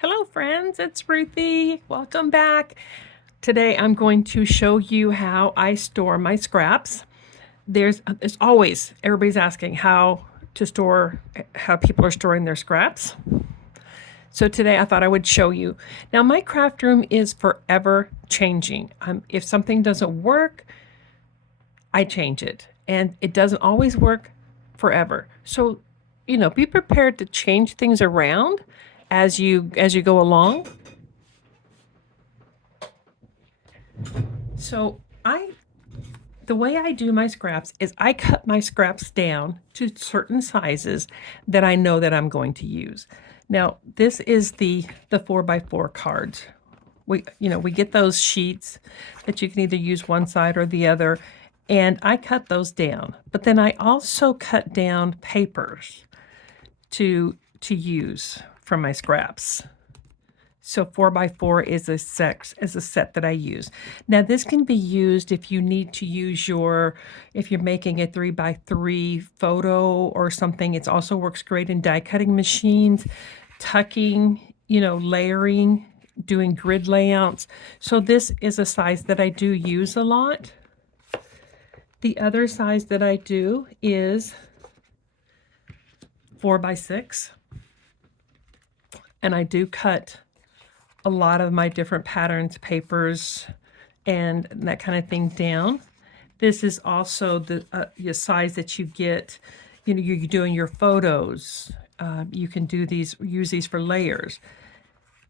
Hello friends, it's Ruthie. Welcome back. Today I'm going to show you how I store my scraps. There's always, everybody's asking how people are storing their scraps. So today I thought I would show you. Now my craft room is forever changing. If something doesn't work, I change it. And it doesn't always work forever. So, be prepared to change things around as you go along. So the way I do my scraps is I cut my scraps down to certain sizes that I know that I'm going to use. Now, this is the 4x4 cards. We get those sheets that you can either use one side or the other, and I cut those down. But then I also cut down papers to use from my scraps. So 4x4 is a set that I use. Now this can be used if you need to use if you're making a 3x3 photo or something. It also works great in die cutting machines, tucking, layering, doing grid layouts. So this is a size that I do use a lot. The other size that I do is 4x6. And I do cut a lot of my different patterns, papers, and that kind of thing down. This is also the size that you get, you're doing your photos. You can use these for layers.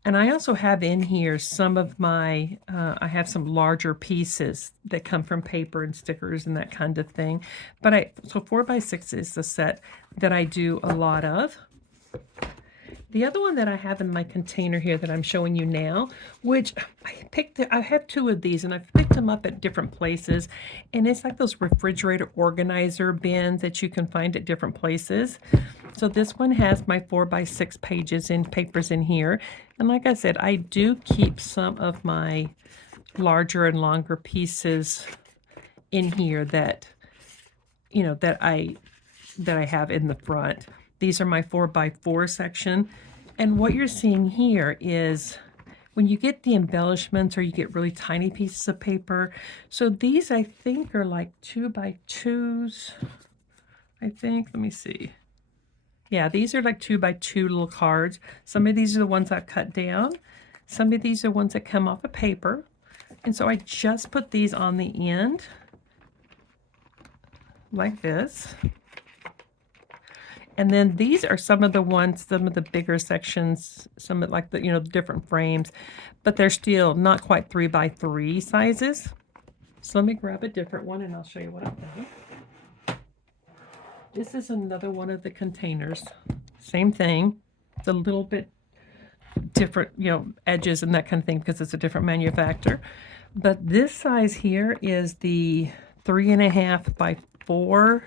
And I also have in here some of my, I have some larger pieces that come from paper and stickers and that kind of thing. So 4x6 is the set that I do a lot of. The other one that I have in my container here that I'm showing you now, which I have two of these and I've picked them up at different places, and it's like those refrigerator organizer bins that you can find at different places. So this one has my 4x6 pages and papers in here. And like I said, I do keep some of my larger and longer pieces in here that I have in the front. These are my 4x4 section. And what you're seeing here is when you get the embellishments or you get really tiny pieces of paper. So these I think are like 2x2s. I think, let me see. Yeah, these are like 2x2 little cards. Some of these are the ones I've cut down. Some of these are ones that come off of paper. And so I just put these on the end like this. And then these are some of the bigger sections, some of like the, different frames, but they're still not quite 3x3 sizes. So let me grab a different one and I'll show you what I'm doing. This is another one of the containers. Same thing. It's a little bit different, edges and that kind of thing because it's a different manufacturer. But this size here is the 3.5x4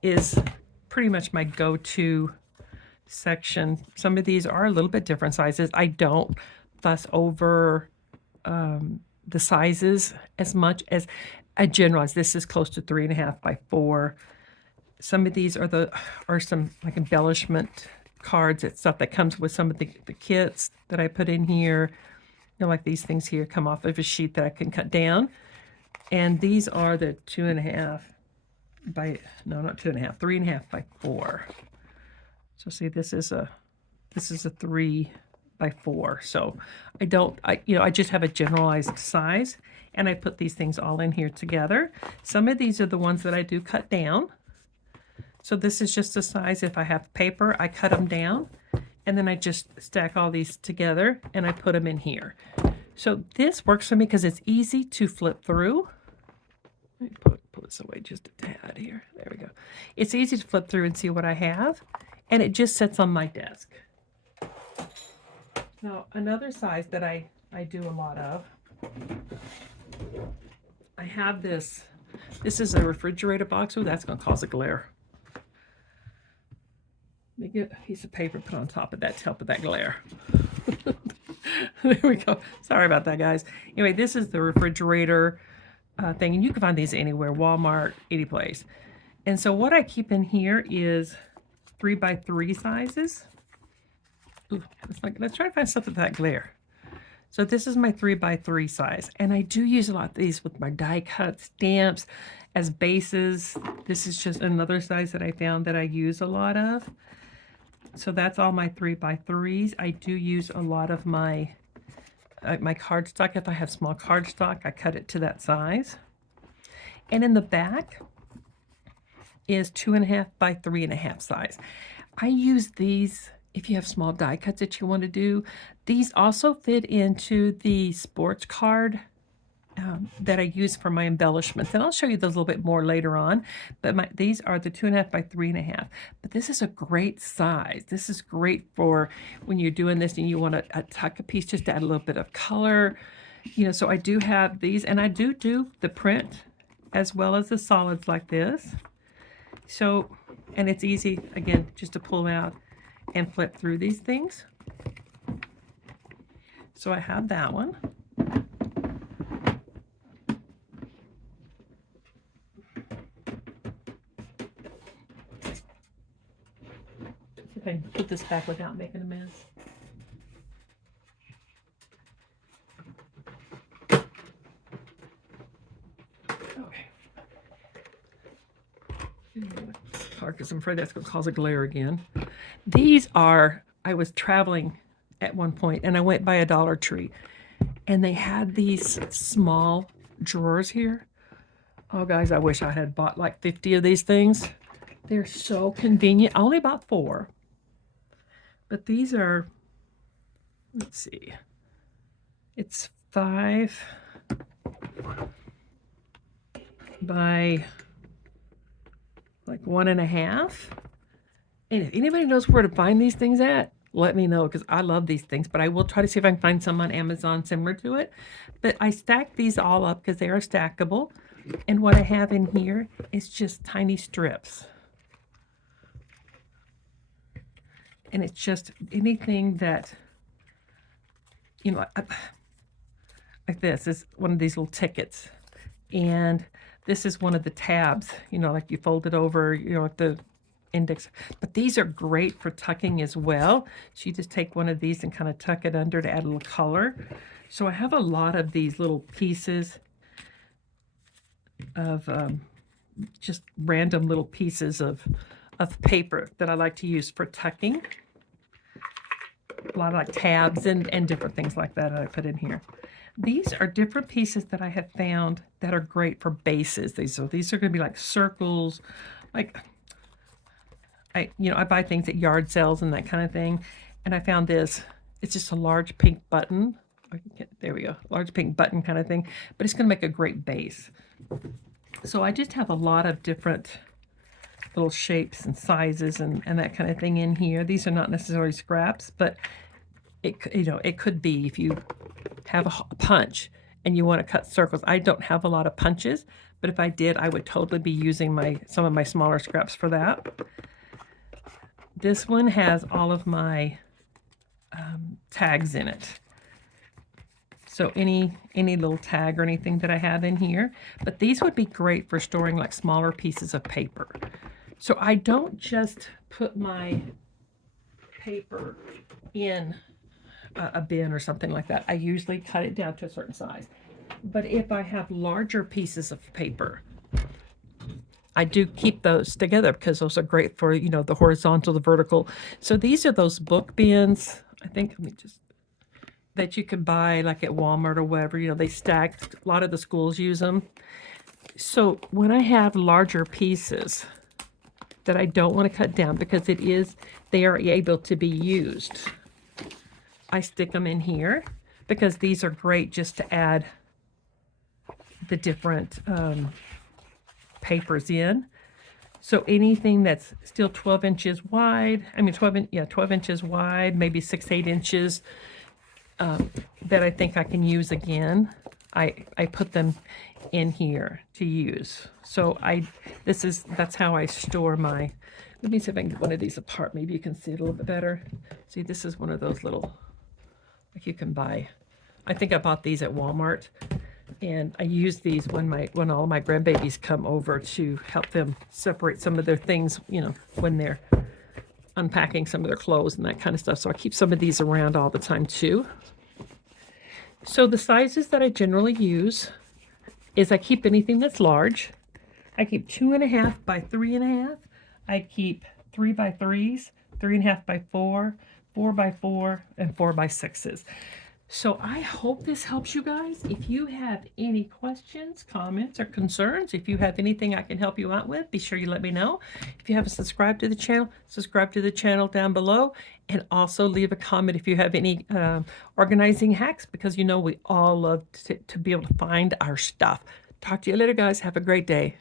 is pretty much my go-to section. Some of these are a little bit different sizes. I don't fuss over the sizes as much as I generalize. This is close to 3.5x4. Some of these are some like embellishment cards. It's stuff that comes with some of the kits that I put in here. Like these things here come off of a sheet that I can cut down. And these are the 2.5 by, no, not 2.5, 3.5x4. So see, this is a 3x4. So I just have a generalized size, and I put these things all in here together. Some of these are the ones that I do cut down. So this is just a size. If I have paper, I cut them down, and then I just stack all these together and I put them in here. So this works for me because it's easy to flip through. Let me pull this away just a tad here. There we go. It's easy to flip through and see what I have, and it just sits on my desk. Now, another size that I do a lot of, I have this. This is a refrigerator box. Oh, that's going to cause a glare. Let me get a piece of paper put on top of that to help with that glare. There we go. Sorry about that, guys. Anyway, this is the refrigerator thing, and you can find these anywhere, Walmart, any place. And so what I keep in here is 3x3 sizes. Ooh, let's try to find something with that glare. So this is my 3x3 size, and I do use a lot of these with my die cut stamps as bases. This is just another size that I found that I use a lot of. So that's all my 3x3s. I do use a lot of my my cardstock. If I have small cardstock, I cut it to that size. And in the back is 2.5 by 3.5 size. I use these if you have small die cuts that you want to do. These also fit into the sports card that I use for my embellishments, and I'll show you those a little bit more later on. But these are the 2.5 by 3.5. But this is a great size. This is great for when you're doing this and you want to tuck a piece just to add a little bit of color. You know, so I do have these, and I do the print as well as the solids like this. So, and it's easy again just to pull out and flip through these things. So I have that one. See if I can put this back without making a mess. Okay. Because I'm afraid that's going to cause a glare again. These are, I was traveling at one point and I went by a Dollar Tree and they had these small drawers here. Oh guys, I wish I had bought like 50 of these things. They're so convenient. I only bought 4. But these are, let's see, it's 5 by like 1.5. And if anybody knows where to find these things at, let me know, because I love these things. But I will try to see if I can find some on Amazon similar to it. But I stacked these all up because they are stackable. And what I have in here is just tiny strips. And it's just anything that, you know, like this is one of these little tickets. And this is one of the tabs, you know, like you fold it over, you know, like the index. But these are great for tucking as well. So you just take one of these and kind of tuck it under to add a little color. So I have a lot of these little pieces of just random little pieces of paper that I like to use for tucking. A lot of like tabs and different things like that I put in here. These are different pieces that I have found that are great for bases. These are going to be like circles, like I buy things at yard sales and that kind of thing. And I found this. It's just a large pink button. There we go, large pink button kind of thing. But it's going to make a great base. So I just have a lot of different little shapes and sizes and that kind of thing in here. These are not necessarily scraps, but it could be if you have a punch and you want to cut circles. I don't have a lot of punches, but if I did, I would totally be using some of my smaller scraps for that. This one has all of my tags in it. So any little tag or anything that I have in here. But these would be great for storing like smaller pieces of paper. So I don't just put my paper in a bin or something like that. I usually cut it down to a certain size. But if I have larger pieces of paper, I do keep those together because those are great for, you know, the horizontal, the vertical. So these are those book bins. I think, that you can buy like at Walmart or whatever. You know, they stack. A lot of the schools use them. So when I have larger pieces that I don't want to cut down because they are able to be used, I stick them in here because these are great just to add the different papers in. So anything that's still 12 inches wide, 12 inches wide, maybe 6-8 inches, that I think I can use again, I put them in here to use. So that's how I store my, let me see if I can get one of these apart. Maybe you can see it a little bit better. See, this is one of those little, like you can buy. I think I bought these at Walmart, and I use these when all my grandbabies come over to help them separate some of their things, you know, when they're unpacking some of their clothes and that kind of stuff. So I keep some of these around all the time too. So the sizes that I generally use is I keep anything that's large. I keep 2.5 by 3.5. I keep 3 by 3s, 3.5 by 4, 4 by 4, and 4 by 6s. So I hope this helps you guys. If you have any questions, comments, or concerns, if you have anything I can help you out with, be sure you let me know. If you haven't subscribed to the channel, subscribe to the channel down below, and also leave a comment if you have any organizing hacks, because you know we all love to be able to find our stuff. Talk to you later, guys. Have a great day.